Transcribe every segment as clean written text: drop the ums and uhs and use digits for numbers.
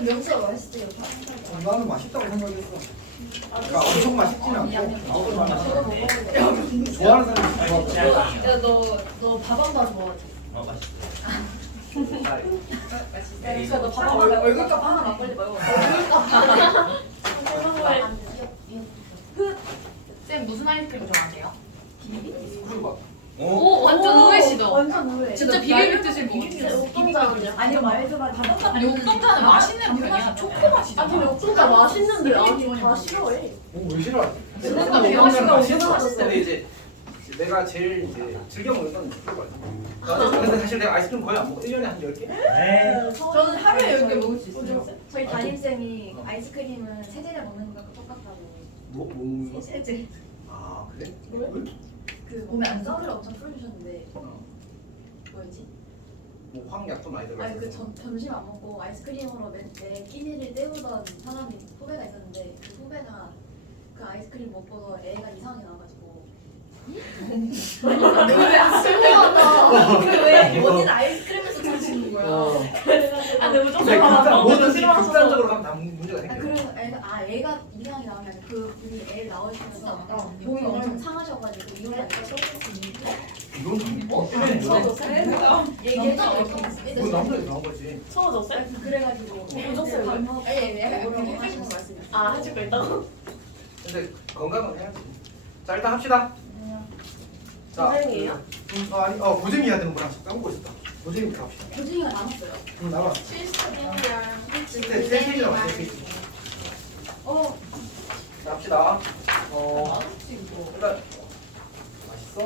명수가 맛있대요. 나는 맛있다고 생각했어. 그러니까 엄청 맛있진 않고 좋아하는 사람이 좋아하고. 야, 너 밥 한 번 먹어야지. 그러니까 너 밥 한 번 얼굴값 하나 막걸리 말고. 쌤 무슨 아이스크림 좋아하세요? 오, 완전 의외시다. 완전 의외. 진짜 비빔 뜻을 먹었어요. 옥동자는요? 아니 말해줘봐. 아니 옥동자는 맛있는 편이야. 초코 맛이잖아. 아 근데 옥동자 맛있는데 아니 다 싫어해. 왜 싫어하지? 그러니까 맛있는 맛있어. 맛있어. 근데 이제 내가 제일 이제 즐겨 먹는 건 초코바지. 근데 사실 내가 아이스크림 거의 안 먹어. 1년에 한 10개? 저는 하루에 10개 먹을 수 있어요. 있어요. 저희 담임쌤이 아이스크림은 세제를 먹는 거랑 똑같다고. 뭐 먹는 거? 세제. 아 그래? 그 몸에 안 썩으라 엄청 풀어주셨는데 뭐였지? 뭐 황약도 많이 들어가 아니 있어. 그 점심 안 먹고 아이스크림으로 내 끼니를 때우던 사람이 후배가 있었는데 그 후배가 그 아이스크림 먹고서 애가 이상하게 나와가지고 왜 언니는 아이스크림에서 자시는 거야? 아 너무 좀 뭐든지 극단적으로 가면 다 문제가 아 생겨. 그래서 애가 이상하게 나오면 그 분이 애를 낳으시면서 몸이 엄청 상하셔가지고 이혼하니까 이건 얘기했죠. 이건 남자에 나온 거지. 추워졌어요? 그래가지고 오셨어요? 밥 먹으라고 하시는 말씀이 아 해줄 거 있다고? 근데 건강은 해야지. 자 일단 합시다. 고생이에요? 아니 고쟁이 해야 되는 거랑 까먹고 있었다. 고쟁이부터 합시다. 교진이가 남았어요. 나와. 세 페이지 나와. 세 페이지. 자 합시다. 일단 맛있어.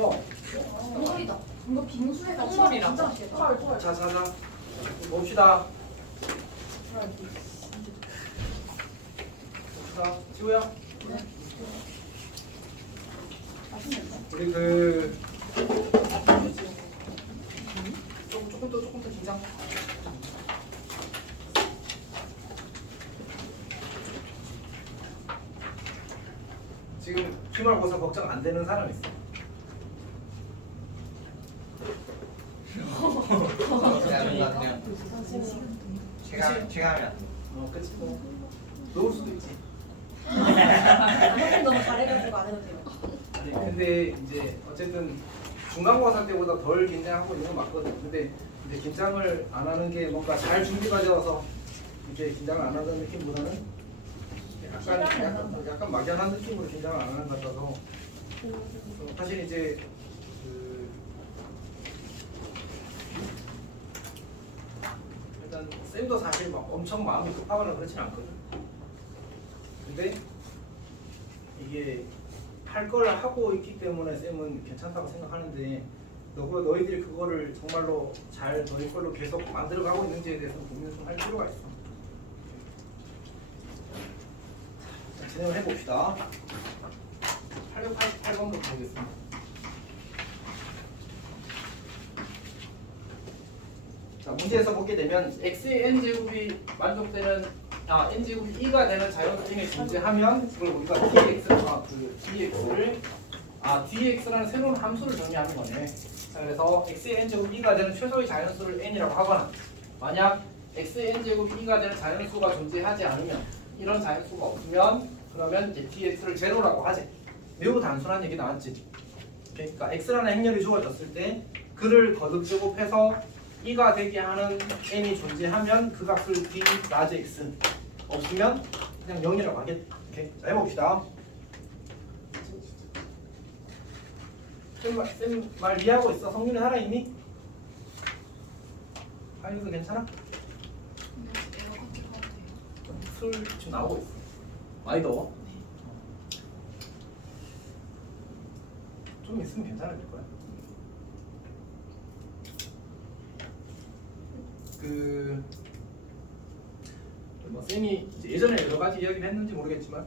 똥머리다. 이거 빙수에다 똥머리라고? 진짜 맛있겠다. 자 봅시다. 봅시다. 지우야. 우리 조금 더 긴장. 지금 기말고사 걱정 안 되는 사람 있어? 제가 그치 뭐 놓을 수도 있지. 선생님 너무 잘해가지고 안 해도 돼요. 아니 근데 이제 어쨌든 중간고사 때보다 덜 긴장하고 있는 건 맞거든. 근데 이제 긴장을 안 하는 게 뭔가 잘 준비가 되어서 이렇게 긴장을 안 하는 느낌보다는 약간 막연한 느낌으로 긴장을 안 하는 것 같아서 사실 이제 일단 쌤도 사실 막 엄청 마음이 급하거나 그렇진 않거든. 근데 이게 할 걸 하고 있기 때문에 쌤은 괜찮다고 생각하는데 너희들이 그거를 정말로 잘 너희 걸로 계속 만들어가고 있는지에 대해서 고민을 좀 할 필요가 있어. 자, 진행을 해봅시다. 888번부터 보겠습니다. 자, 문제에서 보게 되면 x의 n제곱이 만족되는 n제곱이 2가 되는 자연수행이 존재하면 그걸 우리가 dx라는 새로운 함수를 정의하는 거네. 자, 그래서 x의 n제곱 2가 되는 최소의 자연수를 n이라고 하거나 만약 x의 n제곱이 2가 되는 자연수가 존재하지 않으면 이런 자연수가 없으면 그러면 이제 dx를 제로라고 하지. 매우 단순한 얘기 나왔지. 그러니까 x라는 행렬이 주어졌을 때 그를 거듭 제곱해서 2가 되게 하는 n이 존재하면 그 값을 d 라지 x 없으면 그냥 0이라고 하겠다. 오케이. 자, 해봅시다. 쌤 말 이해하고 있어? 성윤이 살아있니? 하윤도 괜찮아? 술 지금 나오고 있어. 많이 더워? 좀 있으면 괜찮아질 거야. 뭐 쌤이 이제 예전에 여러 가지 이야기를 했는지 모르겠지만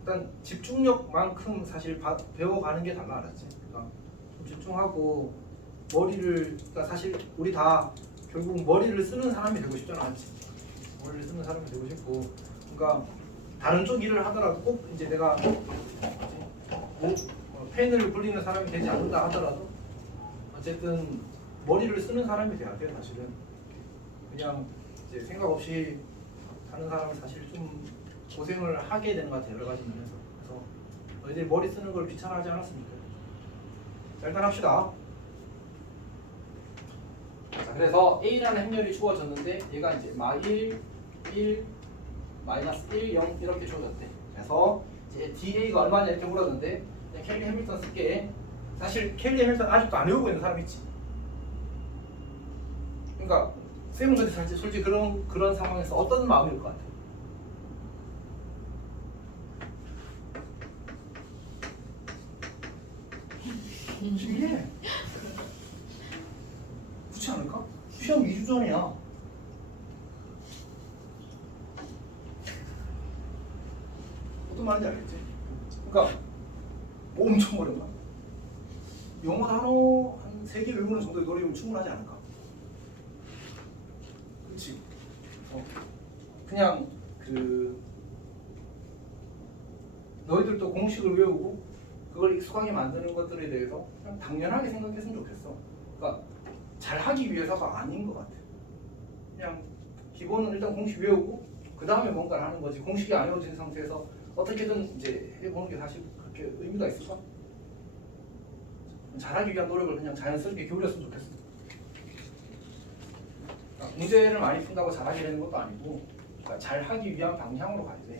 일단 집중력만큼 사실 배워가는 게 달라. 알았지? 그러니까 좀 집중하고 그러니까 사실 우리 다 결국 머리를 쓰는 사람이 되고 싶잖아. 알았지? 머리를 쓰는 사람이 되고 싶고 그러니까 다른 쪽 일을 하더라도 꼭 이제 내가 펜을 굴리는 사람이 되지 않는다 하더라도 어쨌든 머리를 쓰는 사람이 돼야 돼요. 사실은 그냥 이제 생각 없이 하는 사람은 사실 좀 고생을 하게 되는 것 같아요. 여러 가지 면에서. 그래서 너희들이 머리 쓰는 걸 귀찮아하지 않았습니까? 자, 일단 합시다. 자, 그래서 A라는 행렬이 주어졌는데 얘가 이제 -1, 1, -1, 0 이렇게 주어졌대. 그래서 이제 DA가 얼마냐 이렇게 물었는데 켈리 해밀턴 쓸게. 사실 켈리 해밀턴 아직도 안 외우고 있는 사람 있지. 그러니까 쌤은 근데 사실 솔직히 그런 상황에서 어떤 마음일 것 같아? 신기해. 그렇지 않을까? 시험 2주 전이야. 어떤 말인지 알겠지? 그러니까 뭐 엄청 어려운가? 영어 단어 한 3개 외우는 정도의 노력이면 충분하지 않을까? 그렇지? 그냥 너희들도 공식을 외우고 그걸 익숙하게 만드는 것들에 대해서 그냥 당연하게 생각했으면 좋겠어. 그러니까 잘하기 위해서가 아닌 것 같아. 그냥 기본은 일단 공식 외우고 그 다음에 뭔가를 하는 거지. 공식이 안 외워진 상태에서 어떻게든 이제 해보는 게 사실 그렇게 의미가 있을까? 잘하기 위한 노력을 그냥 자연스럽게 기울였으면 좋겠어. 그러니까 문제를 많이 푼다고 잘하게 되는 것도 아니고 그러니까 잘하기 위한 방향으로 가야 돼.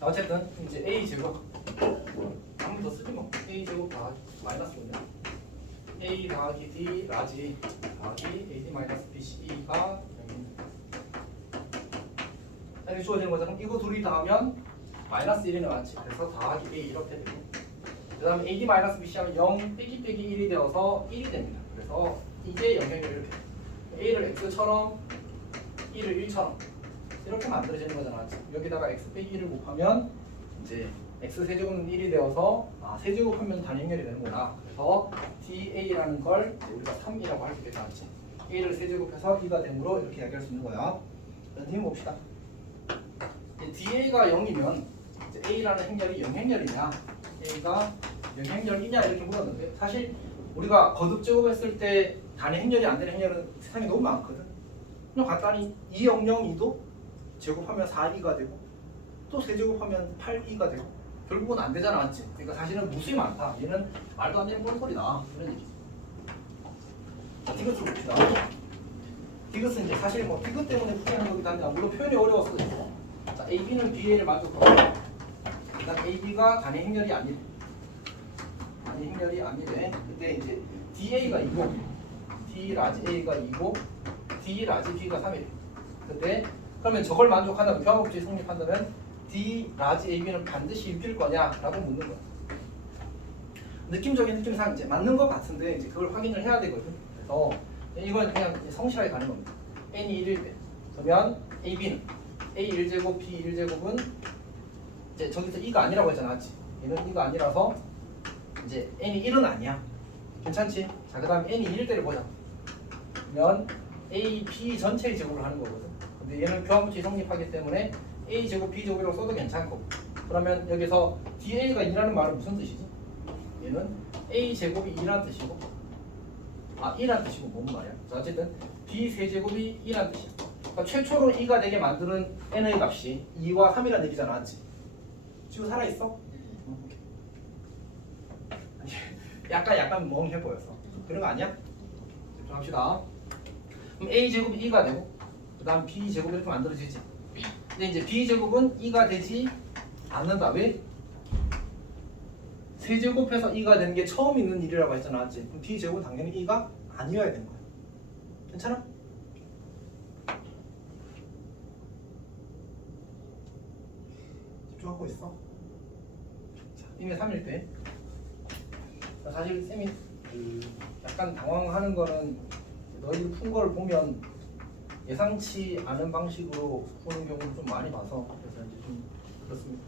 어쨌든 이제 A 제곱 한 번 더 쓰지 뭐. A 제곱 다 마이너스 뭐냐? A 더하기 D 라지 더하기 AD 마이너스 BC가 이렇게 주어지는 거죠. 그럼 이거 둘이 더하면 마이너스 1이 나왔지. 그래서 더하기 A 이렇게 되고 그 다음에 AD 마이너스 BC 하면 0 빼기 1이 되어서 1이 됩니다. 그래서 이게 영향력이 이렇게 A를 X처럼 1을 1처럼 이렇게 만들어지는 거잖아. 여기다가 X 빼기 1을 곱하면 이제 X 세제곱은 1이 되어서 세제곱하면 단위행렬이 되는구나. 그래서 DA라는 걸 우리가 3이라고 할 수 있게 나왔지. A를 세제곱해서 2가 되므로 이렇게 이야기할 수 있는 거야. 선생님 봅시다. DA가 0이면 이제 A라는 행렬이 0행렬이냐 A가 0행렬이냐 이렇게 물었는데 사실 우리가 거듭 제곱했을 때 단위 행렬이 안 되는 행렬은 세상에 너무 많거든. 그냥 간단히 200, 2도 제곱하면 4, 2가 되고 또 세제곱하면 8, 2가 되고 결국은 안 되잖아, 맞지? 그러니까 사실은 무수히 많다. 얘는 말도 안 되는 뻔소리다. 그런 얘기. 자, 디귿을 봅시다. 디귿은 이제 사실 뭐 디귿 때문에 풀이하는 거기도 한데 물론 표현이 어려워서 있어. 자, AB는 BA를 만족하고 일단 AB가 단위 행렬이 아니래. 단위 행렬이 아니래. 근데 이제 DA가 2고 D 라지 A가 2고 D 라지 B가 3이래. 근데 그러면 저걸 만족한다면 교합법칙이 성립한다면 D 라지 AB는 반드시 6일 거냐라고 묻는 거야. 느낌적인 느낌상 이제 맞는 것 같은데 이제 그걸 확인을 해야 되거든. 그래서 이건 그냥 성실하게 가는 겁니다. n이 1일 때 그러면 AB는 A 1제곱 B 1제곱은 이제 저기서 2가 아니라고 했잖아, 맞지? 얘는 2가 아니라서 이제 n이 1은 아니야. 괜찮지? 자, 그 다음에 n이 1일 때를 보자. 그러면 A, B 전체의 제곱을 하는 거거든. 근데 얘는 교합법칙이 성립하기 때문에 A 제곱 B 제곱이라고 써도 괜찮고 그러면 여기서 DA가 2라는 말은 무슨 뜻이지? 얘는 A 제곱이 2라는 뜻이고 2라는 뜻이고 뭔 말이야? 자, 어쨌든 B 세제곱이 2라는 뜻이야. 그러니까 최초로 2가 되게 만드는 n의 값이 2와 3이라는 얘기잖아, 맞지? 지금 살아있어? 약간 멍해 보여서 그런 거 아니야? 집중합시다. 그럼 A 제곱이 2가 되고 그 다음 B 제곱이 이렇게 만들어지지. 근데 이제 B 제곱은 2가 되지 않는다. 왜? 세제곱해서 2가 되는 게 처음 있는 일이라고 했잖아, 맞지? 그럼 B 제곱은 당연히 2가 아니어야 되는 거야. 괜찮아? 집중하고 있어. 자, 이미 3일 때 사실 쌤이 약간 당황하는 거는 너희들 푼 걸 보면 예상치 않은 방식으로 푸는 경우를 좀 많이 봐서 그래서 이제 좀 그렇습니다.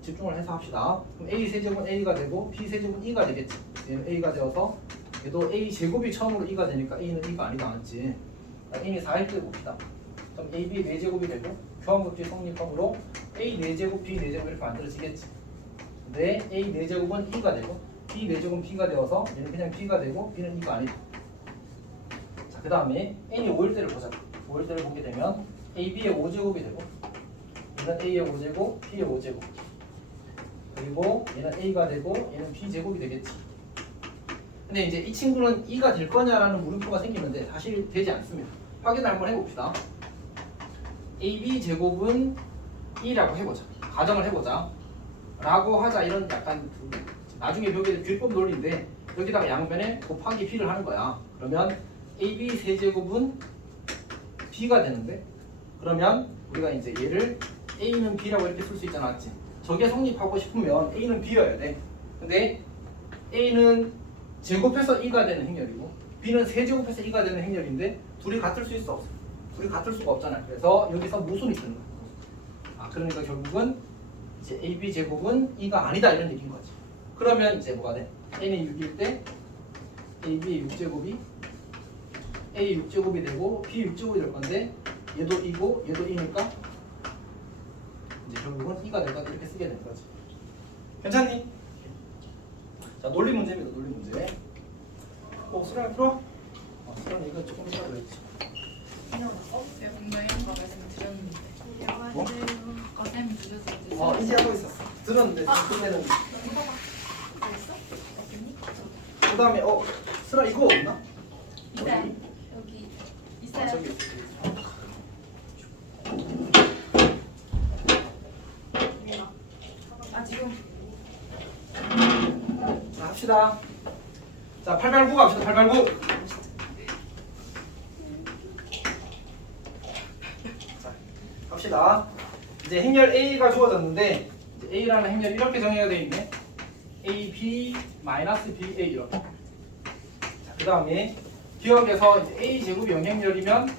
집중을 해서 합시다. 그럼 A 세제곱은 A가 되고 B 세제곱은 2가 되겠지. 얘는 A가 되어서 얘도 A 제곱이 처음으로 2가 되니까 A는 2가 아니다, 맞지? A는 4일 때 봅시다. 그럼 AB 4제곱이 되고 교환법칙 성립하므로 A 4제곱 B 4제곱 이렇게 만들어지겠지. 근데 A 4제곱은 2가 되고 B 4제곱 B가 되어서 얘는 그냥 B가 되고 B는 E가 아니다. 자, 그 다음에 N이 5일 때를 보자. 5일 때를 보게 되면 AB의 5제곱이 되고 얘는 A의 5제곱, B의 5제곱 그리고 얘는 A가 되고 얘는 B제곱이 되겠지. 근데 이제 이 친구는 E가 될 거냐라는 물음표가 생기는데 사실 되지 않습니다. 확인을 한번 해봅시다. AB 제곱은 E라고 해보자. 가정을 해보자. 라고 하자. 이런 약간 나중에 배우게 될 교육법 논리인데 여기다가 양변에 곱하기 B를 하는 거야. 그러면 AB 세제곱은 B가 되는데 그러면 우리가 이제 얘를 A는 B라고 이렇게 쓸 수 있잖아. 맞지? 저게 성립하고 싶으면 A는 B여야 돼. 근데 A는 제곱해서 E가 되는 행렬이고 B는 세제곱해서 E가 되는 행렬인데 둘이 같을 수 있어 없어? 둘이 같을 수가 없잖아. 그래서 여기서 모순이 뜨는 거야. 아, 그러니까 결국은 이제 AB 제곱은 E가 아니다 이런 얘기인 거지. 그러면 이제 뭐가 돼? N이 6일 때 AB의 6제곱이 A 6제곱이 되고 B 6제곱이 될 건데 얘도 E고 얘도 E니까 이제 결국은 E가 될 거다 이렇게 쓰게 된 거지. 괜찮니? 자, 논리 문제입니다. 논리 문제. 수랑 들어? 수랑 이거 조금 이따 더 했지. 제가 분명히 한거 말씀드렸는데 뭐? 아까 쌤이 주셔서 이제 하고 있었어. 들었는데 그때는 그 다음에 수랑 이거 없나? 있어요. 여기 있어요. 저기 있어. 지금 자, 합시다. 자, 889 갑시다. 889. 자, 갑시다. 이제 행렬 A가 주어졌는데 이제 A라는 행렬 이렇게 정의가 되어 있네. AB BA 이렇게. 자, 그 다음에 기억에서 이제 A 제곱이 영행렬이면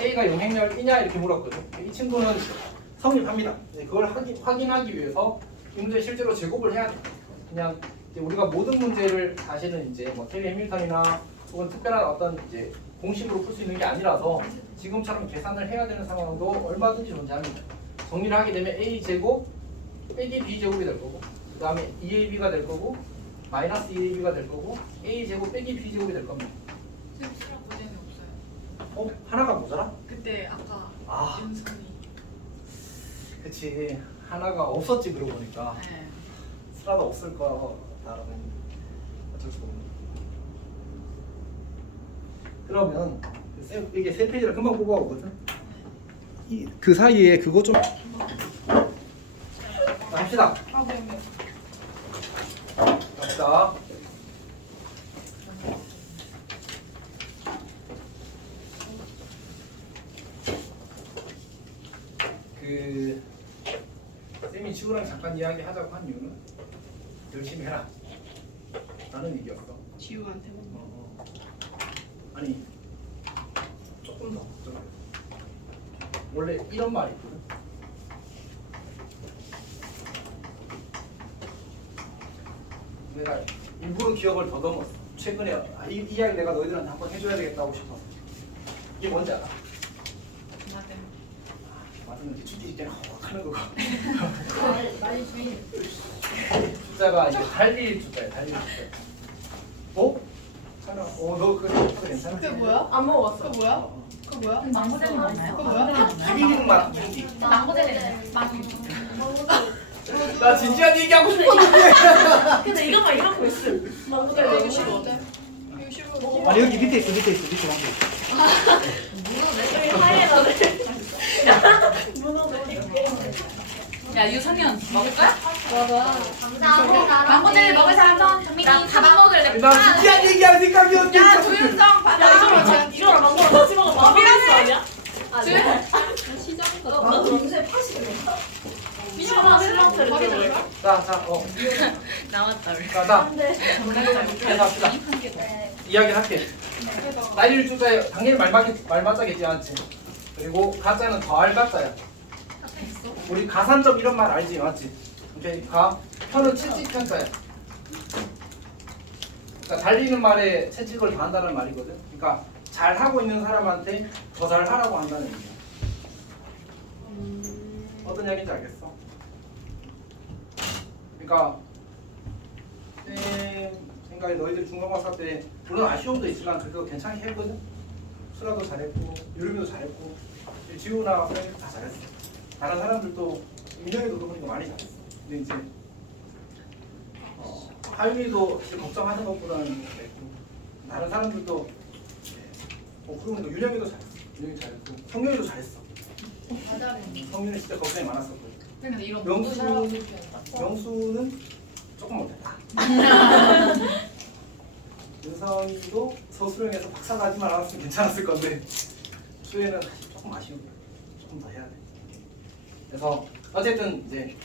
A가 영행렬이냐 이렇게 물었거든. 이 친구는 성립합니다. 그걸 확인하기 위해서 이 문제 실제로 제곱을 해야 돼. 그냥 이제 우리가 모든 문제를 사실은 이제 뭐 테리 해밀턴이나 혹은 특별한 어떤 이제 공식으로 풀 수 있는 게 아니라서 지금처럼 계산을 해야 되는 상황도 얼마든지 존재합니다. 정리를 하게 되면 A 제곱 빼기 B 제곱이 될 거고, 그 다음에 2AB가 될 거고, 마이너스 2AB가 될 거고, A 제곱 빼기 B 제곱이 될 겁니다. 쌤 수락 문제는 없어요. 하나가 모자라? 그때 아까 아. 윤선이 그치, 하나가 없었지. 그러고 보니까 네. 쓰라도 없을 거다라는 어쩔 수가 없네. 그러면 이게 세 페이지를 금방 뽑아오거든. 그 사이에 그거 좀 합시다. 갑시다. 쌤이 지우랑 잠깐 이야기하자고 한 이유는 열심히 해라 라는 얘기였어. 지우한테만. 아니 조금 더 원래 이런 말이 있거든. 내가 일부러 기억을 더듬었어. 최근에 이 이야기 내가 너희들한테 한번 해줘야 되겠다고 싶어서. 이게 뭔지 알아? 맞으면 주지 있잖아. 하는 거고. 많이 주인. 숫자가 이제 달릴 숫자야. 달릴 숫자. 너 그거 괜찮아? 그게 뭐야? 안 먹어봤어. 그거 뭐야? 그거 뭐야? 망고젤리 맞나요? 그거 뭐야? 비비는 맛. 비비. 망고젤리. 나 진지한 얘기하고 싶었는데. 근데 이거만 이런 거 있음. 망고젤리 이거 싫어. 이거 싫어. 아니 여기 밑에 있어. 밑에 망고. 여기 하얘 나들. 문어놀이. 야 유성현 먹을 거야? 감사합니다. 망고젤리 먹을 사람 손. 정민이 다 먹을래. 나 진지한 얘기할 생각이었는데. 야 조윤성 받아. 이거랑 망고랑 같이 먹으면 마비라스 아니야? 조윤. 요새 파시네. 미쳐나 슬럼프를 들어볼까? 자. 나왔다 우리. 자. 네. 합시다. 이야기 할게. 나이를 주자에 당연히 말맞자겠지 않지. 그리고 가짜는 더할 가짜야. 우리 가산점 이런 말 알지 맞지? 오케이. 편은 채찍 편자야. 그러니까 달리는 말에 채찍을 다한다는 말이거든. 그러니까 잘 하고 있는 사람한테 더 잘하라고 한다는 얘기야. 어떤 얘기인지 알겠어? 그러니까 생각에 너희들이 중간고사 때 물론 아쉬움도 있지만 그래도 괜찮게 했거든. 수라도 잘했고 유림이도 잘했고 지우나 프레임도 다 잘했어. 다른 사람들도 민영이도 그러니까 많이 잘했어. 근데 이제 하윤이도 걱정하는 것보다는 잘했고 다른 사람들도 그러고 윤영이도 잘했어. 윤영이 잘했고 성윤이도 잘했어. 다 잘했네. 성윤이 진짜 걱정이 많았었거든. 근데 이런 명수는 조금 못했다. 윤선이도 서술형에서 박사 나지만 않았으면 괜찮았을 건데 수혜는 사실 조금 아쉬운 거야. 조금 더 해야 돼. 그래서 어쨌든 이제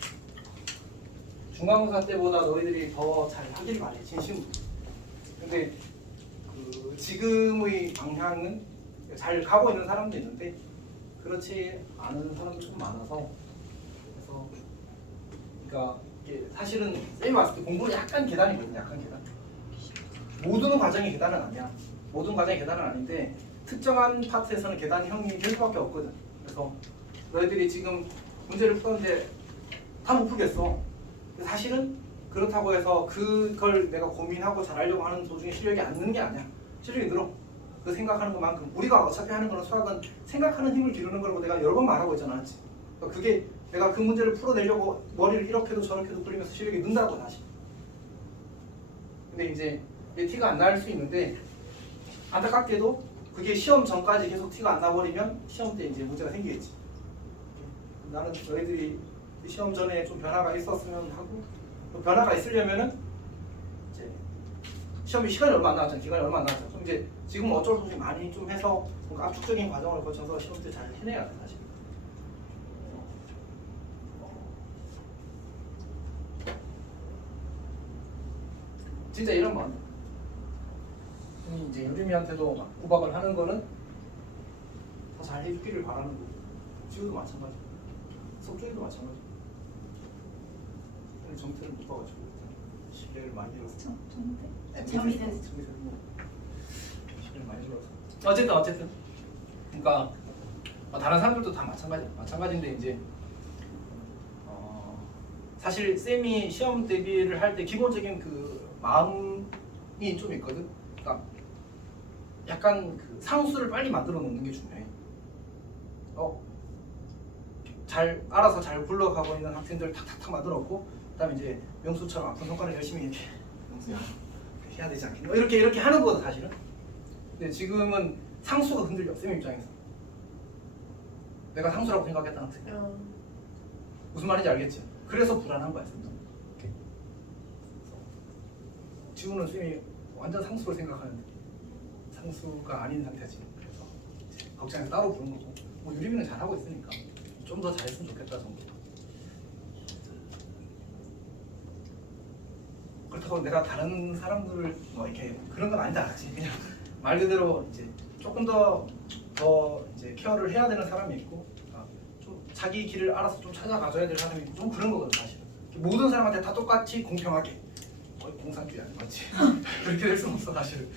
중간고사 때보다 너희들이 더 잘 하길 바래 진심으로. 근데 그 지금의 방향은 잘 가고 있는 사람도 있는데 그렇지 않은 사람도 좀 많아서 그래서 그러니까 이게 사실은 쌤이 봤을 때 공부는 약간 계단이거든요. 약간 계단. 모든 과정이 계단은 아니야. 모든 과정이 계단은 아닌데 특정한 파트에서는 계단이 형이 될 수밖에 없거든. 그래서 너희들이 지금 문제를 푸는데 다 못 풀겠어. 사실은 그렇다고 해서 그걸 내가 고민하고 잘하려고 하는 도중에 실력이 안 느는 게 아니야. 실력이 늘어. 그 생각하는 것만큼 우리가 어차피 하는 거는 수학은 생각하는 힘을 기르는 거라고 내가 여러 번 말하고 있잖아. 그러니까 그게 내가 그 문제를 풀어내려고 머리를 이렇게도 저렇게도 굴리면서 실력이 는다고 사실. 근데 이제 티가 안 날 수 있는데 안타깝게도 그게 시험 전까지 계속 티가 안 나버리면 시험 때 이제 문제가 생기겠지. 나는 너희들이 시험 전에 좀 변화가 있었으면 하고 또 변화가 있으려면은 이제 시험이 시간이 얼마 안 남았잖아. 기간이 얼마 안 남았잖아. 그럼 이제 지금은 어쩔 수 없이 많이 좀 해서 뭔가 압축적인 과정을 거쳐서 시험 때 잘 해내야 돼 사실. 진짜 이런 마음. 이제 유림이한테도 막 구박을 하는 거는 더 잘 해주기를 바라는 거고 지우도 마찬가지. 석준이도 마찬가지. 오늘 정태를 못 봐가지고 신뢰를 많이 잃어서. 정태는 신뢰를 많이 잃어서. 어쨌든. 그러니까 다른 사람들도 다 마찬가지인데 이제 사실 쌤이 시험 대비를 할 때 기본적인 그 마음이 좀 있거든. 그러니까 약간 그 상수를 빨리 만들어 놓는 게 중요해. 잘 알아서 잘 굴러가고 있는 학생들 탁탁탁 만들어 놓고 그다음에 이제 명수처럼 아픈 손가락 열심히 이렇게 명수야 해야 되지 않겠나? 이렇게 하는 거거든 사실은. 근데 지금은 상수가 흔들려 쌤 입장에서. 내가 상수라고 생각했다는 학생. 무슨 말인지 알겠지? 그래서 불안한 거야 쌤도. 지우는 쌤이 완전 상수로 생각하는데 상수가 아닌 상태지. 그래서 걱정해서 따로 부른 거고. 뭐 유림이는 잘하고 있으니까 좀 더 잘했으면 좋겠다 정도. 그렇다고 내가 다른 사람들을 뭐 이렇게 그런 건 아니다. 그냥 말 그대로 이제 조금 더 이제 케어를 해야 되는 사람이 있고 좀 자기 길을 알아서 좀 찾아가줘야 될 사람이 있고 좀 그런 거거든 사실은. 모든 사람한테 다 똑같이 공평하게 공산주의 아니 맞지? 그렇게 될 수는 없어 사실은.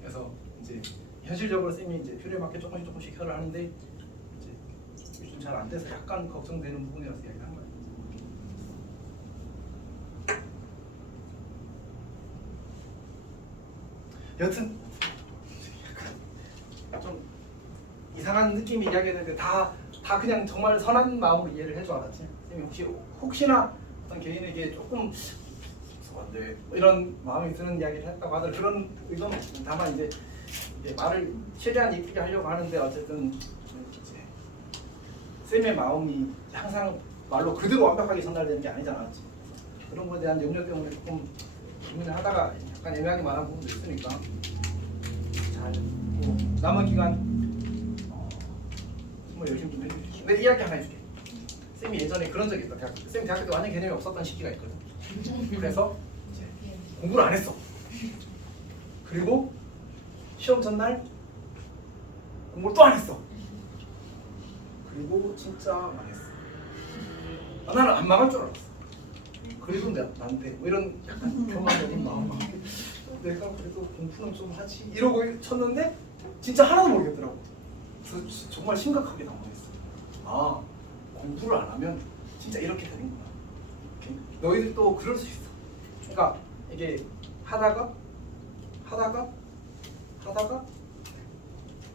그래서 이제 현실적으로 쌤이 이제 필요에 맞게 조금씩 케어를 하는데 이제 요즘 잘 안 돼서 약간 걱정되는 부분이라서 이야기를 한 거예요. 여튼 약간 좀 이상한 느낌이 이야기했는데 다 그냥 정말 선한 마음으로 이해를 해줘 알았지? 쌤이 혹시나 어떤 개인에게 조금 네, 뭐 이런 마음이 드는 이야기를 했다고 하더라도 그런 의도는 다만 이제 말을 최대한 이쁘게 하려고 하는데 어쨌든 이제 쌤의 마음이 항상 말로 그대로 완벽하게 전달되는 게 아니잖아. 그런 거에 대한 염려 때문에 조금 고민을 하다가 약간 애매하게 말한 부분도 있으니까 잘 남은 기간 정말 열심히 좀 해주십시오. 내 이야기 하나 해줄게. 쌤이 예전에 그런 적이 있다. 쌤 대학교 때 완전 개념이 없었던 시기가 있거든. 그래서 공부를 안 했어. 그리고 시험 전날 공부를 또 안 했어. 그리고 진짜 망했어. 나는 안 망할 줄 알았어. 그래도 나한테 뭐 이런 약간 교만적인 마음 내가 그래도 공부는 좀 하지 이러고 쳤는데 진짜 하나도 모르겠더라고. 그래서 정말 심각하게 당황했어. 공부를 안 하면 진짜 이렇게 되는구나. 너희들 또 그럴 수 있어. 그러니까 이게 하다가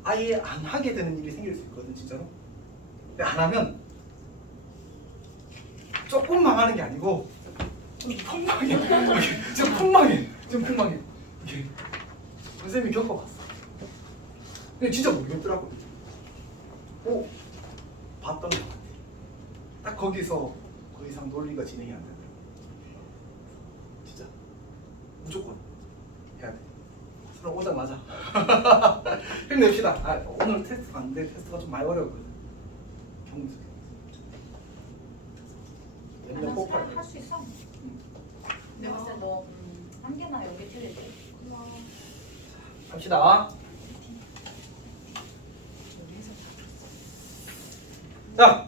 아예 안 하게 되는 일이 생길 수 있거든 진짜로. 근데 안 하면 조금 망하는 게 아니고 좀 폭망해. 좀 폭망해. 이게 선생님이 겪어봤어. 근데 진짜 모르겠더라고. 오, 봤던 것 같아. 딱 거기서 그 이상 논리가 진행이 안 되더라고. 진짜 무조건 해야 돼. 그럼 오자마자 힘냅시다. 오늘 테스트 봤는데 테스트가 좀 많이 어려웠거든. 경수. 옛날 폭발. 할수 있어. 내가 봤을 때너 한 개나 여기 틀릴 때. 갑시다. 자,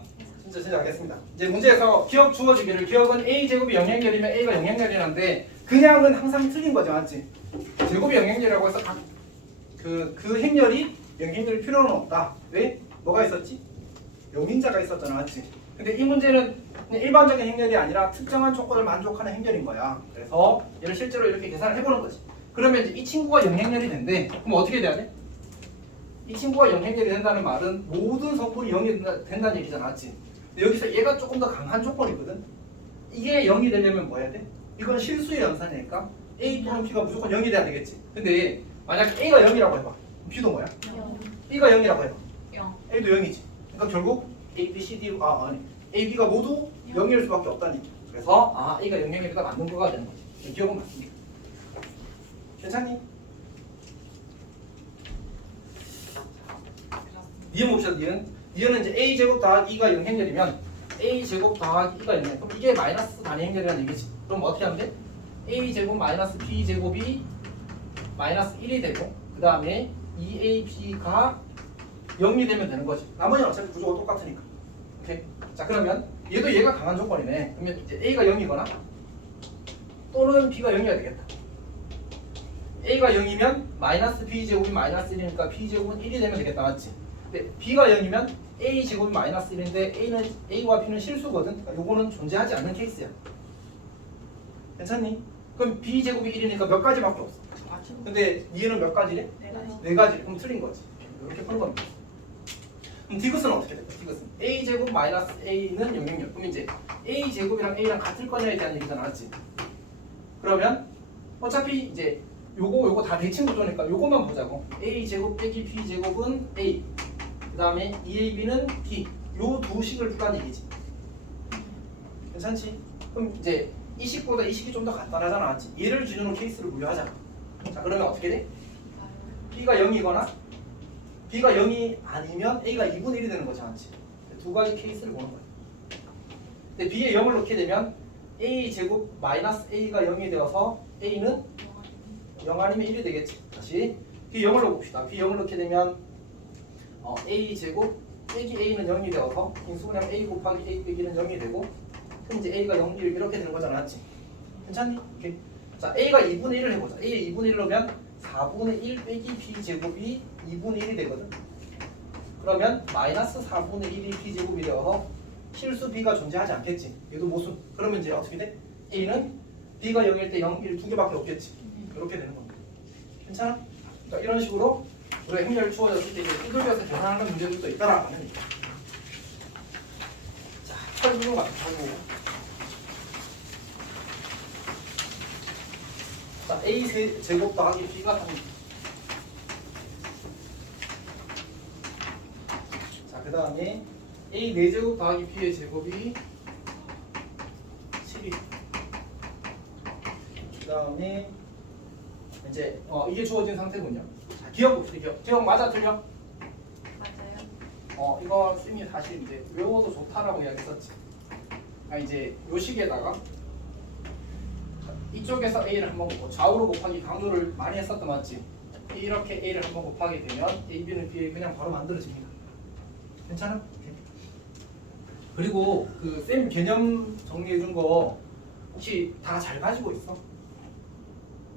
진짜 하겠습니다. 이제 문제에서 기억 주어지기를 기억은 a 제곱이 영행렬이면 a가 영행렬이라는데 그냥은 항상 틀린 거죠, 맞지? 제곱이 영행렬이라고 해서 그 행렬이 영행렬일 필요는 없다. 왜? 뭐가 있었지? 영인자가 있었잖아, 맞지? 근데 이 문제는 그냥 일반적인 행렬이 아니라 특정한 조건을 만족하는 행렬인 거야. 그래서 얘를 실제로 이렇게 계산을 해보는 거지. 그러면 이제 이 친구가 영행렬이 된대. 그럼 어떻게 돼야 돼? 이 친구가 영행렬이 된다는 말은 모든 성분이 0이 된다는 얘기잖아, 맞지? 근데 여기서 얘가 조금 더 강한 조건이거든. 이게 0이 되려면 뭐 해야 돼? 이건 실수의 연산이니까 A 또는 B가 무조건 0이 돼야 되겠지. 근데 만약 A가 0이라고 해봐. B도 뭐야? B가 0이라고 해봐. 0. A도 0이지. 그러니까 결국 A, B, C, D, A, B가 모두 0일 수밖에 없다는 얘기. 그래서 A가 0이다 맞는 거가 되는 거지. 기억은 맞습니다. 괜찮니? 니은 봅시다. 니은은 이제 A 제곱 더하기 2가 영행렬이면 A 제곱 더하기 2가 영행렬. 그럼 이게 마이너스 단위 행렬이라는 얘기지. 그럼 어떻게 하면 돼? A 제곱 마이너스 B 제곱이 마이너스 1이 되고 그 다음에 2AB가 0이 되면 되는 거지. 나머지는 어차피 구조가 똑같으니까. 오케이. 자 그러면 얘도 얘가 강한 조건이네. 그러면 이제 A가 0이거나 또는 B가 0이어야 되겠다. A가 0이면 마이너스 B 제곱이 마이너스 1이니까 B 제곱은 1이 되면 되겠다, 맞지? 근데 B가 0이면 A 제곱이 마이너스 1인데 A와 B는 실수거든. 그러니까 요거는 존재하지 않는 케이스야. 괜찮니? 그럼 B 제곱이 1이니까 몇 가지밖에 없어. 근데 얘는 몇 가지래? 네 가지. 그럼 틀린 거지. 이렇게 푸는 겁니다. 그럼 디귿은 어떻게 될까? 디귿은 A 제곱 마이너스 A는 영역력. 그럼 이제 A 제곱이랑 A랑 같을 거냐에 대한 얘기잖아, 맞지? 그러면 어차피 이제 요거 다 대칭 구조니까 요거만 보자고. A 제곱 빼기 B 제곱은 A. 그 다음에 2AB는 B. 요 두 식을 두라는 얘기지. 괜찮지? 그럼 이제 이 식보다 이 식이 좀 더 간단하잖아, 맞지? 얘를 기준으로 케이스를 분류하자. 자 그러면 어떻게 돼? B가 0이거나 B가 0이 아니면 A가 2분의 1이 되는 거지, 맞지? 두 가지 케이스를 보는 거야. 근데 B에 0을 넣게 되면 A 제곱 마이너스 A가 0이 되어서 A는 0 아니면 1이 되겠지. 다시 B 0을 넣어봅시다. B 0을 넣게 되면 A 제곱 빼기 A는 0이 되어서 인수분해 A 곱하기 A 빼기는 0이 되고 그럼 이제 A가 0, 1 이렇게 되는 거잖아, 맞지? 괜찮니? 오케이. 자 A가 2분의 1을 해보자. A에 2분의 1 넣으면 4분의 1 빼기 B 제곱이 2분의 1이 되거든. 그러면 마이너스 4분의 1이 B 제곱이 되어서 실수 B가 존재하지 않겠지. 얘도 모순. 그러면 이제 어떻게 돼? A는 B가 0일 때 0, 1 두 개밖에 없겠지. 이렇게 되는 겁니다. 괜찮아? 그러니까 이런 식으로 우리가 행렬 주어졌을 때 이제 두들겨서 계산하는 문제들도 있다라는 얘기야. 자, 철분을 맞춰보고. 자, A 제곱 더하기 B가 3. 자, 그 다음에 A 4제곱 더하기 B의 제곱이 7이. 그 다음에 이제 이게 주어진 상태군요. 자, 기억 봅시다. 기억 맞아 틀려? 맞아요. 이거 쌤이 사실 이제 외워도 좋다라고 이야기했었지. 이제 요 식에다가 이쪽에서 A를 한번 곱고 좌우로 곱하기 강조를 많이 했었던 맞지? 이렇게 A를 한번 곱하게 되면 A, B는 B에 그냥 바로 만들어집니다. 괜찮아? 그리고 그 쌤 개념 정리해준 거 혹시 다 잘 가지고 있어?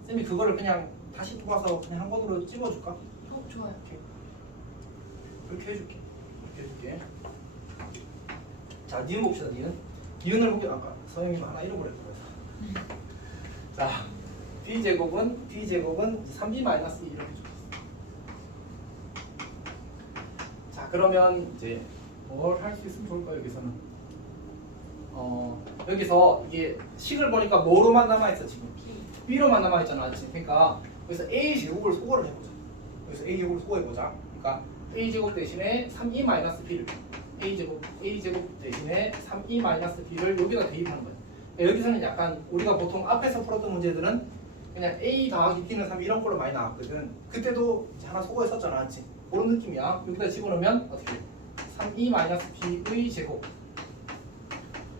쌤이 그거를 그냥 다시 뽑아서 그냥 한 번으로 찍어줄까? 좋아요. 이렇게 해줄게. 이렇게 해줄게. 자, 니은 봅시다. 니은. 니은을 보기 아까 서영이 하나 잃어버렸어. 자, b제곱은 3b 마이너스 2 이렇게 줬어. 자 그러면 이제 뭘 할 수 있으면 좋을까요 여기서는? 여기서 이게 식을 보니까 뭐로만 남아있어 지금? b로만 남아있잖아. 그러니까 여기서 a 제곱을 소거를 해보자. 여기서 a 제곱을 소거해보자. 그러니까 a 제곱 대신에 3e 마이너스 b를 a 제곱 대신에 3e 마이너스 b를 여기다 대입하는 거야. 여기서는 약간 우리가 보통 앞에서 풀었던 문제들은 그냥 a 더하기 b는 3 이런 걸로 많이 나왔거든. 그때도 하나 소거했었잖아, 맞지? 그런 느낌이야. 여기다 집어넣으면 어떻게 돼? 3e 마이너스 b의 제곱.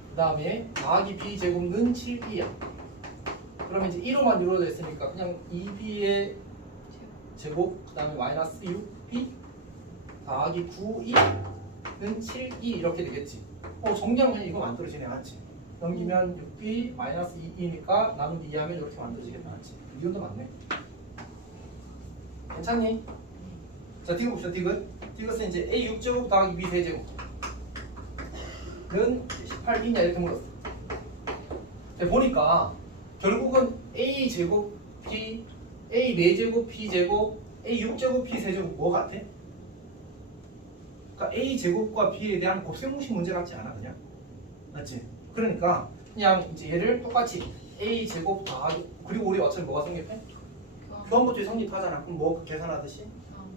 그 다음에 더하기 b 제곱은 7e야. 그러면 이제 1호만 이루어져 있으니까 그냥 2b의 제곱, 그 다음에 마이너스 6b 더하기 9e는 7e 이렇게 되겠지. 정리하면 이거 만들어지네, 맞지? 넘기면 6b 마이너스 2e니까 나누기 2하면 이렇게 만들어지겠다, 맞지? 이것도 맞네. 괜찮니? 자, 디귿 봅시다, 디귿. 디귿은 이제 a 6제곱 더하기 b 세제곱은 18이냐 이렇게 물었어. 보니까 결국은 a 제곱 b, a 4제곱 b 제곱, a 6제곱 b 세제곱 뭐 같아? 그러니까 a 제곱과 b에 대한 곱셈공식 문제 같지 않아 그냥? 맞지? 그러니까 그냥 이제 얘를 똑같이 a 제곱 더하기 그리고 우리 어차피 뭐가 성립해? 교환법칙이 성립하잖아. 그럼 뭐 계산하듯이?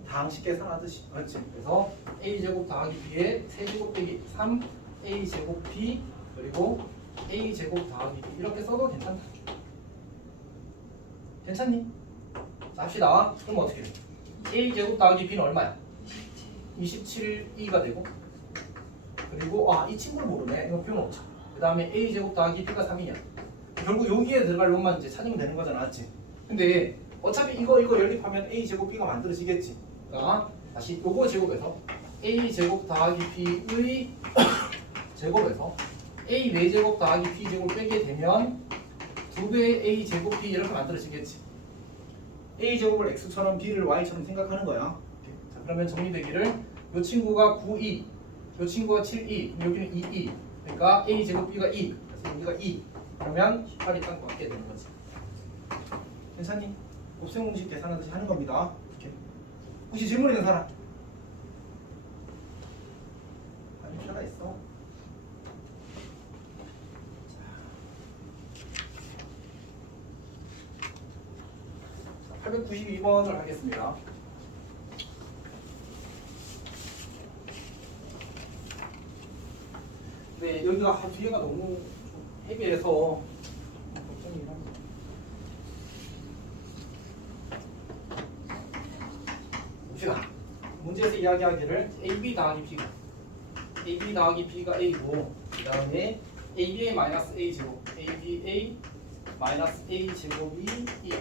다항식 계산하듯이. 맞지? 그래서 a 제곱 더하기 b의 세제곱 빼기 3 a 제곱 b 그리고 a 제곱 더하기 b 이렇게 써도 괜찮다. 괜찮니? 자, 합시다. 그럼 어떻게 돼? a 제곱 더하기 b는 얼마야? 27e가 되고 그리고 이 친구를 모르네. 이거 표현 없죠. 그 다음에 a 제곱 더하기 b가 3이냐. 결국 여기에 들어갈 놈만 이제 찾으면 되는 거잖아, 맞지? 근데 어차피 이거 연립하면 a 제곱 b가 만들어지겠지. 그러니까 다시 요거 제곱에서 a 제곱 더하기 b의 제곱에서 a 4제곱 더하기 b 제곱 빼게 되면 2배의 a 제곱 b 이렇게 만들어지겠지. a 제곱을 x처럼 b를 y처럼 생각하는 거야. 자, 그러면 정리되기를 요 친구가 9e, 요 친구가 7e, 여기는 2e. 그러니까 a 제곱 b가 2, 그래서 여기가 2. 그러면 18이 딱 맞게 되는 거지. 괜찮니? 곱셈 공식 계산하듯이 하는 겁니다. 이렇게. 혹시 질문 있는 사람? 아니, 필요가 있어. 892번을 하겠습니다. 네, 여기가 뒤에가 너무 헤비해서 걱정이긴 합니다. 봅시다. 문제에서 이야기하기를 AB 더하기 B가 A고 그 다음에 ABA 마이너스 A 제곱 ABA 마이너스 A 제곱이 2야.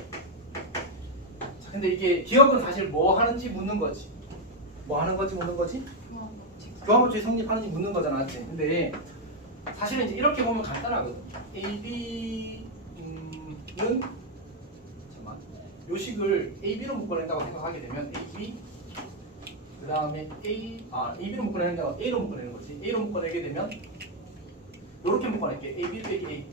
자, 근데 이게 기억은 사실 뭐 하는지 묻는 거지. 뭐 하는 건지 묻는 거지? 교환법칙이 성립하는지 묻는 거잖아, 맞지? 근데 사실은 이제 이렇게 보면 간단하거든. AB는 잠깐만, 요 식을 AB로 묶어낸다고 생각하게 되면 AB 그 다음에 AB로 묶어내는다고 A로 묶어내는 거지. A로 묶어내게 되면 요렇게 묶어낼게. AB 빼기 A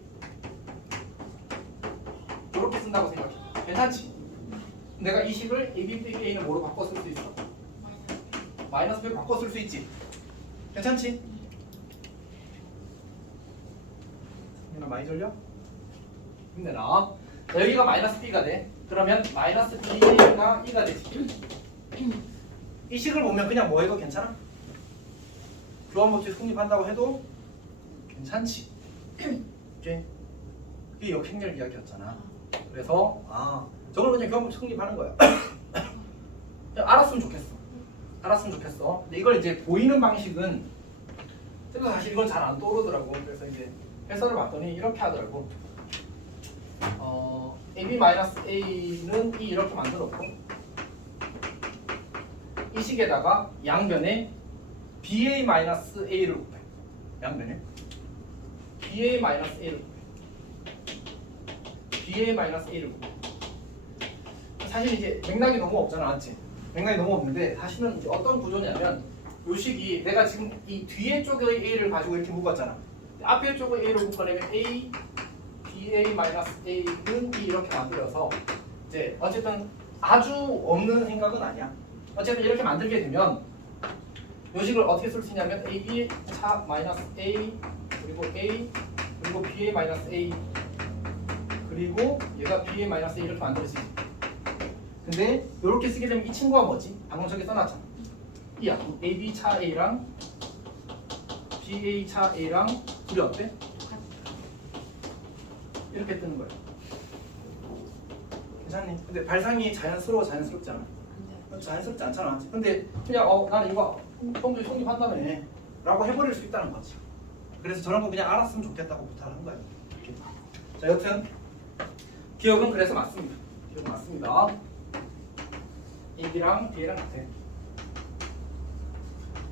요렇게 쓴다고 생각해. 괜찮지? 내가 이 식을 AB 빼기 A는 뭐로 바꿔 쓸 수 있어? 마이너스 B로 바꿔 쓸 수 있지? 괜찮지? 많이 졸려? 힘내라. 자, 여기가 마이너스 B가 돼. 그러면 마이너스 B가 2가 되지. 이 식을 보면 그냥 뭐 해도 괜찮아? 교환법칙 성립한다고 해도 괜찮지. 오케이? 그게 역행렬 이야기였잖아. 그래서 저걸 그냥 교환법칙 성립하는 거야. 그냥 알았으면 좋겠어. 근데 이걸 이제 보이는 방식은 그래서 사실 이건 잘 안 떠오르더라고. 그래서 이제 해설을 봤더니 이렇게 하더라고. AB-A는 이렇게 만들었고 이 식에다가 양변에 BA-A를 곱해. 양변에 BA-A를 곱해. 사실 이제 맥락이 너무 없잖아, 맞지? 맥락이 너무 없는데 사실은 이제 어떤 구조냐면 요 식이 내가 지금 이 뒤에 쪽의 A를 가지고 이렇게 묶었잖아. 앞에 쪽의 A를 묶어내면 A, BA 마이너스 A는 B 이렇게 만들어서 이제 어쨌든 아주 없는 생각은 아니야. 어쨌든 이렇게 만들게 되면 요식을 어떻게 쓸 수 있냐면 AB 차 마이너스 A 그리고 A 그리고 BA 마이너스 A 그리고 얘가 BA 마이너스 A 이렇게 만들어지지. 근데 이렇게 쓰게 되면 이 친구가 뭐지? 방금 저기 써놨잖아. 이야 AB 차 A랑 BA 차 A랑 둘이 어때? 이렇게 뜨는 거야. 괜찮니? 근데 발상이 자연스럽지 않아? 자연스럽지 않잖아. 근데 그냥 나는 이거 똥줄 성립한다며 라고 해버릴 수 있다는 거지. 그래서 저런 거 그냥 알았으면 좋겠다고 부탁을 한 거야. 이렇게. 자 여튼 기억은 그래서 맞습니다. 기억은 맞습니다. AB랑 BA랑 같아.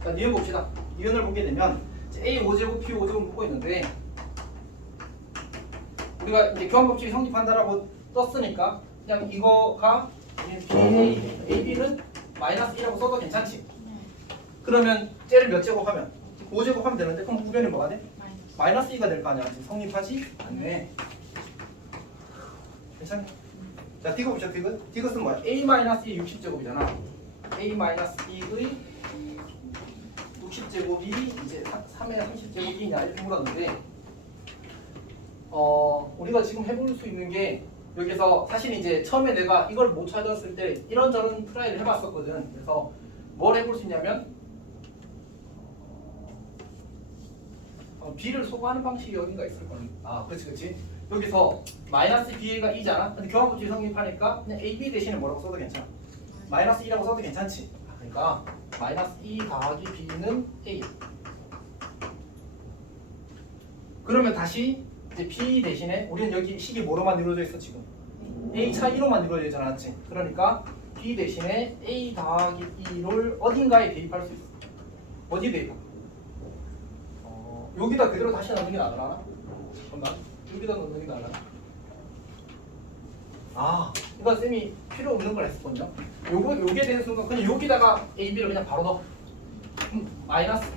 자 니은 봅시다. 니은을 보게 되면 A 5제곱 B 5제곱 보고 있는데 우리가 이제 교환법칙이 성립한다라고 떴으니까 그냥 이거가 BA, AB는 마이너스 1이라고 써도 괜찮지? 그러면 쟤를 몇 제곱하면? 5제곱 하면 되는데 그럼 구변이 뭐가 돼? 마이너스 2가 될 거 아니야? 지금 성립하지 않네. 괜찮니? 자 디귿 봅시다. 디귿은 뭐야? A-2의 60제곱이잖아. A-2의 60제곱이 이제 3의 30제곱이냐 이렇게 물었는데 우리가 지금 해볼 수 있는 게 여기서 사실 이제 처음에 내가 이걸 못 찾았을 때 이런저런 트라이를 해봤었거든. 그래서 뭘 해볼 수 있냐면 B를 소거하는 방식이 어딘가 있을 거는. 그렇지. 여기서 마이너스 BA가 2잖아. 근데 교환법칙 성립하니까 그냥 AB 대신에 뭐라고 써도 괜찮아. 마이너스 2라고 써도 괜찮지. 그러니까 마이너스 2 더하기 B는 A. 그러면 다시 이제 B 대신에 우리는 여기 식이 뭐로만 이루어져 있어 지금? A 차 2로만 이루어져 있지 않았지? 그러니까 B 대신에 A 더하기 2를 어딘가에 대입할 수 있어. 어디 대입할까? 여기다 그대로 다시 넣는 게 나으려나? 잠깐만. 여기다 넣는 게 나으려나? 이건 쌤이 필요 없는 걸 했었거든요. 요게 되는 순간 그냥 여기다가 A, B를 그냥 바로 넣어. 마이너스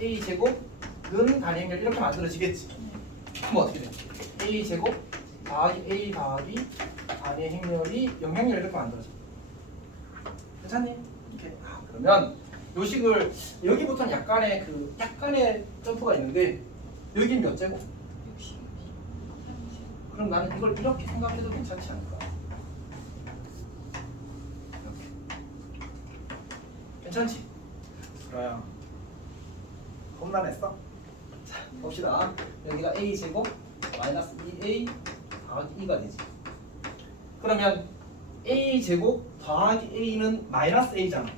A 제곱은 단위행렬 이렇게 만들어지겠지. 그럼 어떻게 돼? A 제곱 더하기 A 더하기 단위의 행렬이 영행렬 이렇게 만들어져. 괜찮니? 이렇게. 그러면 요식을 여기부터는 약간의 점프가 있는데 여긴 몇 제곱? 60. 그럼 나는 이걸 이렇게 생각해도 괜찮지 않을까? 이렇게. 괜찮지? 그래요. 험난했어? 자, 봅시다. 여기가 A 제곱 마이너스 2A 더하기 2가 되지. 그러면 A 제곱 더하기 A는 마이너스 A잖아.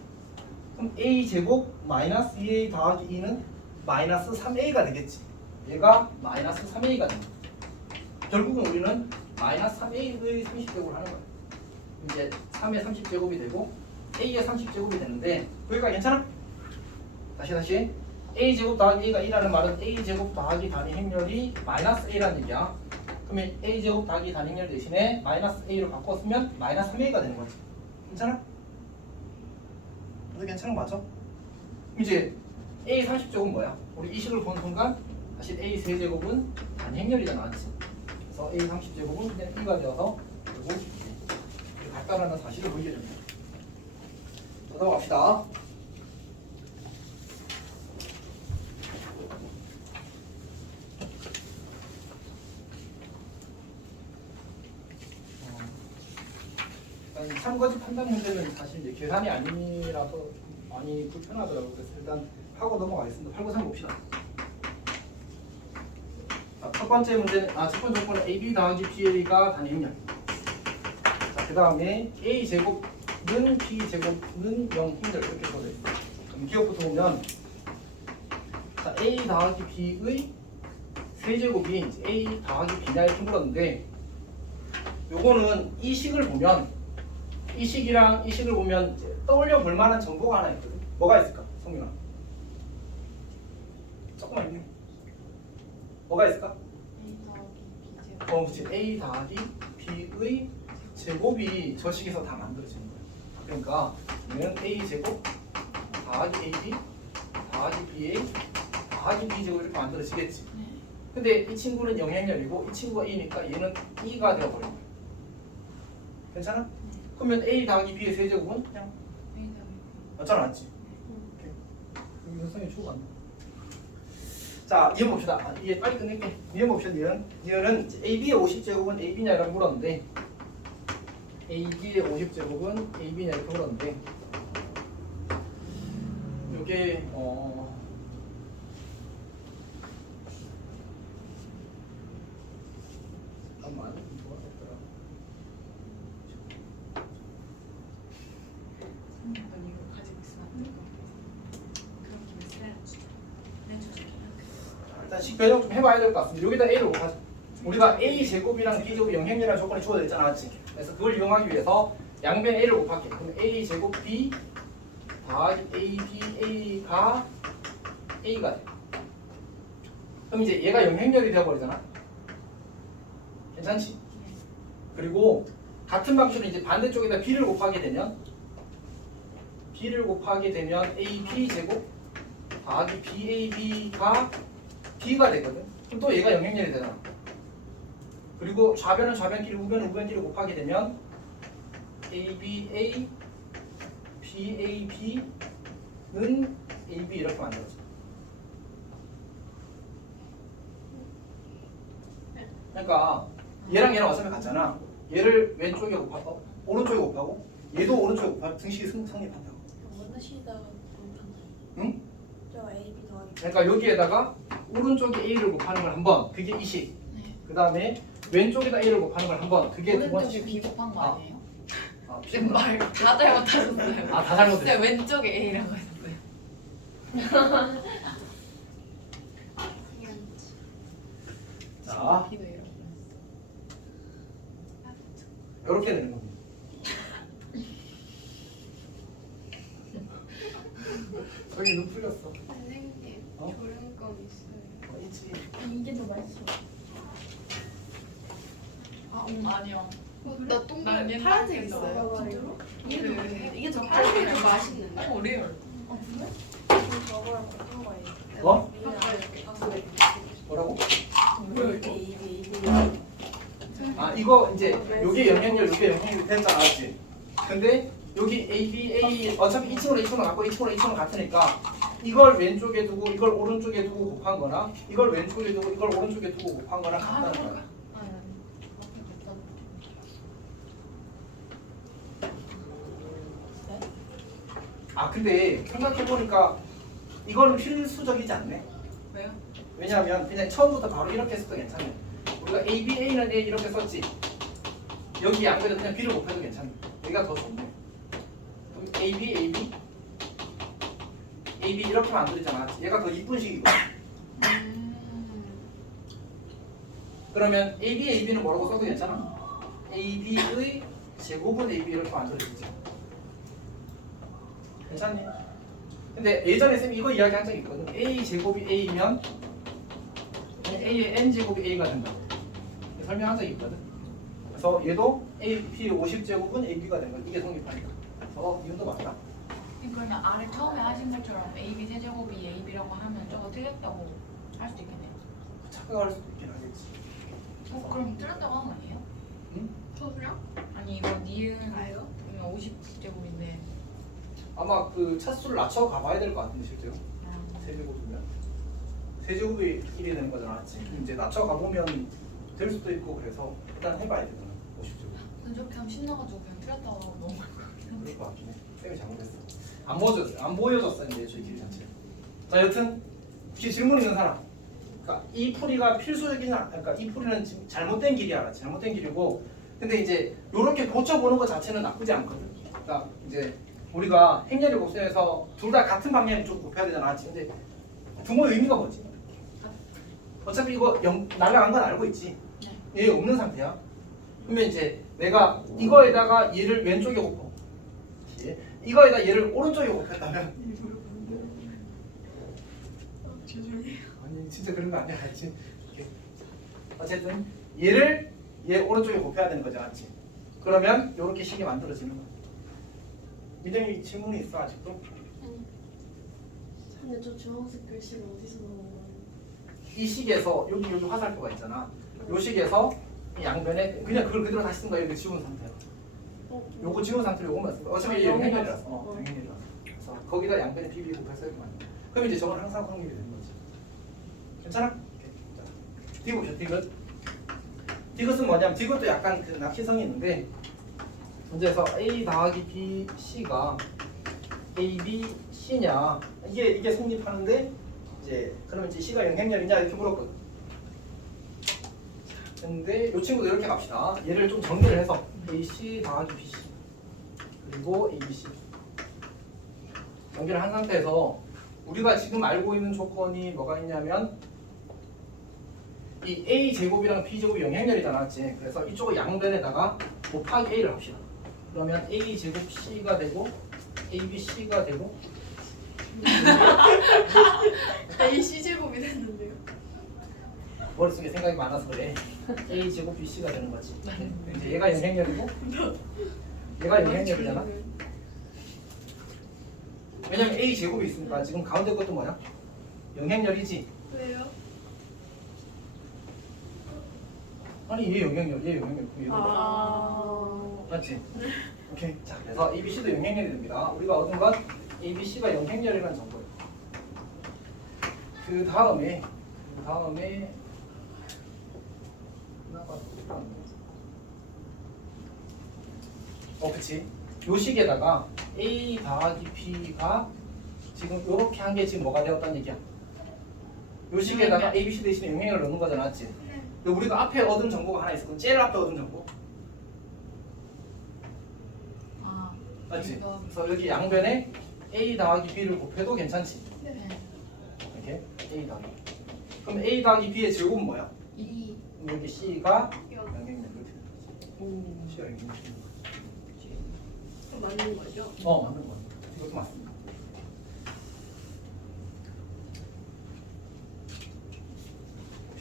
그럼 A 제곱 마이너스 2A 더하기 2는 마이너스 3A가 되겠지. 얘가 마이너스 3A가 됩니다. 결국은 우리는 마이너스 3A의 30제곱을 하는 거야. 이제 3의 30제곱이 되고 A의 30제곱이 되는데 여기까지 괜찮아? 다시 A 제곱 더하기 A가 2라는 말은 A 제곱 더하기 단위 행렬이 마이너스 A라는 얘기야. 그러면 A 제곱 더하기 단위 행렬 대신에 마이너스 A로 바꿨으면 마이너스 3A가 되는 거지. 괜찮아? 괜찮은 거 맞죠? 이제 A 30제곱은 뭐야? 우리 이 식을 본 순간 사실 A 세제곱은 단위 행렬이잖아, 맞지? 그래서 A 30제곱은 그냥 2가 되어서 결국 이렇게 같다라는 사실을 보이게 됩니다. 더 넘어갑시다. 참거짓 판단 문제는 사실 이제 계산이 아니라서 좀 많이 불편하더라고요. 그래서 일단 하고 넘어가겠습니다. 893 봅시다. 첫 번째 문제는 첫 번째 조건은 AB 더하기 BA가 단위 행렬. 자, 그 다음에 A 제곱은 B 제곱은 0 행렬 이렇게 써져 있어요. 그럼 기억부터 보면 자, A 더하기 B의 세제곱이 A 더하기 B냐 이렇게 물었는데 요거는 이 식을 보면 이 식이랑 이 식을 보면 이제 떠올려 볼 만한 정보가 하나 있거든. 뭐가 있을까? 성민아. 조금만 있네. 뭐가 있을까? 그치. A 더하기 B의 제곱이 저 식에서 다 만들어지는 거야. 그러니까 얘는 A 제곱 더하기 AB 더하기 BA 더하기 B 제곱 이렇게 만들어지겠지. 근데 이 친구는 영행렬이고 이 친구가 A니까 얘는 E가 되어버린 거야. 괜찮아? 그러면 A 더하기 B의 세제곱은 그냥 맞잖아, 맞지? 오케이. 여기 현상이 추가 안 나. 자, 이해 봅시다. 이해 빨리 끝낼게. 이해 봅시다. 니은은 AB의 50제곱은 AB냐 이렇게 물었는데 AB의 50제곱은 AB냐 이렇게 물었는데 요게 잠깐만 이거 어떨까요? 이거 가지고 있으면 안 되고 그렇게 쓰야지. 일단 식변형 좀 해봐야 될 것 같습니다. 여기다 A를 곱하자. 우리가 A 제곱이랑 B 제곱이 영행이라는 조건이 주어져 있잖아, 맞지? 그래서 그걸 이용하기 위해서 양변 A를 곱할게. 그럼 A 제곱 B 더하기 A B A가 A가 돼. 그럼 이제 얘가 영행렬이 되어버리잖아. 괜찮지? 그리고 같은 방식으로 이제 반대쪽에다 B를 곱하게 되면 AB 제곱 더하기 BAB가 B가 되거든. 그럼 또 얘가 영행렬이 되잖아. 그리고 좌변은 좌변끼리 우변은 우변끼리 곱하게 되면 ABA BAB는 AB 이렇게 만들어져. 그러니까 얘랑 얘랑 어차피 같잖아. 얘를 왼쪽에 곱하고 오른쪽에 곱하고 얘도 오른쪽에 곱하면 등식이 성립한다고. 원하시다가 응? 저 A, B 더하기 그러니까 여기에다가 오른쪽에 A를 곱하는 걸 한 번, 그게 이식. 그 다음에 왼쪽에다 A를 곱하는 걸 한 번, 그게 두 오른쪽이 번씩. 비곱한 거 아니에요? 아, 말 다 잘못하셨어요. 다 잘못했어. 진짜 왼쪽에 A라고 했어요. 자, B도 이렇게. 이렇게 되는 겁니다. 저기 눈 풀렸어. 선생님, 어? 졸음껌 있어요. 있지. 이게 더 맛있어. 아니요. 나 동글 난 옛날 파란색 그거. 있어요. 진짜로? 이게 더 파란색이 더 맛있는데. 리얼. 저거랑 같은 거예요. 뭐? 이게 뭐라고? A, B 아 이거 이제 요게 영향력 요게 영향력 됐잖아, 알지? 근데 여기 A, B, A 어차피 2층으로 2층으로 갖고 2층으로 2층으로 같으니까 이걸 왼쪽에 두고 이걸 오른쪽에 두고 곱한 거나 이걸 왼쪽에 두고 이걸 오른쪽에 두고 곱한 거랑 같다는 거야. 아 근데 생각해보니까 이거는 필수적이지 않네. 왜요? 왜냐하면 그냥 처음부터 바로 이렇게 했어도 괜찮네. 우리가 A, B, A는 A 이렇게 썼지. 여기 양변에 그냥 B를 곱해도 괜찮네. 여기가 더 좋네. 그럼 A, B, A, B A, B 이렇게 만들잖아. 얘가 더 이쁜 식이고. 그러면 A, B, A, B는 뭐라고 써도 괜찮아? A, B의 제곱은 A, B 이렇게 만들어지지. 괜찮니? 근데 예전에 쌤이 이거 이야기한 적이 있거든. A 제곱이 A면 A의 N 제곱이 A가 된다고 설명한 적이 있거든. 그래서 얘도 AP 50제곱은 AB가 되는 거야. 이게 성립하니까. 그래서 이것도 맞다. 그러면 아래 처음에 하신 것처럼 AB 세제곱이 AB라고 하면 저거 틀렸다고 할 수도 있겠네요. 착각할 수도 있긴 하겠지. 그럼 틀렸다고 하는 거 아니에요? 응? 저도요? 아니 이거 니은 아요? 50제곱인데 아마 그 차수를 낮춰 가봐야 될 것 같은데 실제로. 세제곱이면 세제곱이 1이 되는 거잖아, 맞지? 이제 낮춰 가보면 될 수도 있고 그래서 일단 해봐야 돼. 50제곱. 저렇게 하면 신나가지고 그냥 틀렸다고 하고 넘어갈 것 같아요. 그럴 것 같긴 해. 쌤이 잘못했어. 안 보여줬어 이제 저희 길 자체. 자 여튼 혹시 질문 있는 사람? 그러니까 이 풀이가 필수적이냐? 그러니까 이 풀이는 지금 잘못된 길이야, 잘못된 길이고. 근데 이제 이렇게 고쳐보는 것 자체는 나쁘지 않거든. 그러니까 이제 우리가 행렬이 곱셈에서 둘 다 같은 방향을 좀 곱해야 되잖아. 근데 부모의 의미가 뭐지? 어차피 이거 날라간 건 알고 있지. 얘 없는 상태야. 그러면 이제 내가 이거에다가 얘를 왼쪽에 곱어. 이거에다 얘를 오른쪽에 곱했다면 죄송해요. 아니 진짜 그런 거 아니야, 알지? 어쨌든 얘를 얘 오른쪽에 곱해야 되는 거죠, 맞지? 그러면 이렇게 식이 만들어지는 거야. 민정이 질문이 있어 아직도? 근데 저 주황색 글씨를 어디서 넣은 거예요? 이 식에서 여기 화살표가 있잖아. 요 식에서 이 양변에 그냥 그걸 그대로 다시 쓴 거야. 이렇게 지운 상태로. 요거 지운 상태로 요거만 쓴 거야. 어차피 이게 영행렬이라서. 영행렬이라서. 그래서 거기다 양변에 비비 곱해서 이렇게 만든 거야. 그럼 이제 저건 항상 확률이 되는 거지. 괜찮아? 오케이. 자, 디귿 보죠. 디귿. 디귿은 뭐냐면 디귿도 약간 그 납치성이 있는데 문제에서 A 더하기 B, C가 A, B, C냐 이게 성립하는데 이제 그러면 이제 C가 영향력이냐 이렇게 물었거든. 근데 이 친구도 이렇게 갑시다. 얘를 좀 정리를 해서 A, C 더하기 B, C 그리고 A, B, C 연결을 한 상태에서 우리가 지금 알고 있는 조건이 뭐가 있냐면 이 A 제곱이랑 B 제곱이 영향력이 다 나왔지. 그래서 이쪽을 양변에다가 곱하기 A를 합시다. 그러면 A 제곱 C가 되고 A, B, C가 되고 A C제곱이 됐는데요. 머릿속에 생각이 많아서 그래. A 제곱 B, C가 되는 거지. 이제 얘가 영향력이고 얘가 영향력이잖아. 왜냐면 A 제곱이 있으니까 지금 가운데 것도 뭐야? 영향력이지. 왜요? 아니 얘 영향력, 얘 영향력, 얘 아. 맞지? 오케이. 자, 그래서 A, B, C도 영향력이 됩니다. 우리가 얻은 건 A, B, C가 영향력이라는 정보예요. 그 다음에 그치? 요 식에다가 A 더하기 B가 지금 요렇게 한 게 지금 뭐가 되었다는 얘기야? 요 식에다가 A, B, C 대신에 영향력을 넣는 거잖아, 맞지? 근데 우리가 앞에 얻은 정보가 하나 있어. 제일 앞에 얻은 정보. 아, 맞지? 이거. 그래서 여기 양변에 A 더하기 B를 곱해도 괜찮지? 네. 이렇게 A 더하기 그럼 A 더하기 B의 제곱은 뭐야? 2. 그럼 여기 C가 영. 영향력을 드는 거지. C가 영향력을 드는 거지. 맞는 거죠? 맞는 거야. 이것도 맞습니다.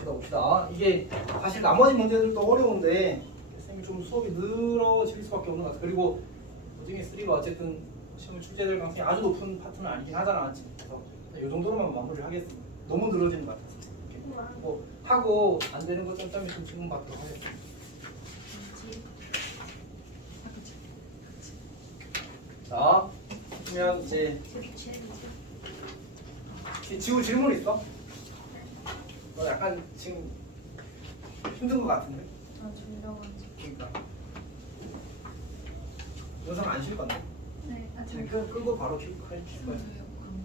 봅시다. 이게 사실 나머지 문제들도 어려운데 선생님이 좀 수업이 늘어질 수밖에 없는 것 같아. 그리고 오징이 3가 어쨌든 시험 출제될 가능성이 아주 높은 파트는 아니긴 하잖아. 그래서 이 정도로만 마무리를 하겠습니다. 너무 늘어지는 것 같아서. 이렇게. 뭐 하고 안 되는 것 좀 질문 받도록 하겠습니다. 자, 그러면 이제 지우 질문 있어? 너 약간 지금 힘든 것 같은데? 아 졸려가지고. 그러니까 영상 안 쉴 건데? 네. 아 지금 끄고 바로 킬 거야. 그럼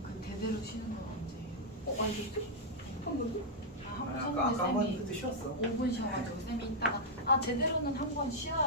그 대대로 쉬는 건 언제예요? 안 줬어? 한 번도? 아, 아니, 한 아까 번은 한번 쌤이 그때 쉬었어. 5분 쉬어가지고 쌤이 이따가 제대로는 한 번 쉬어야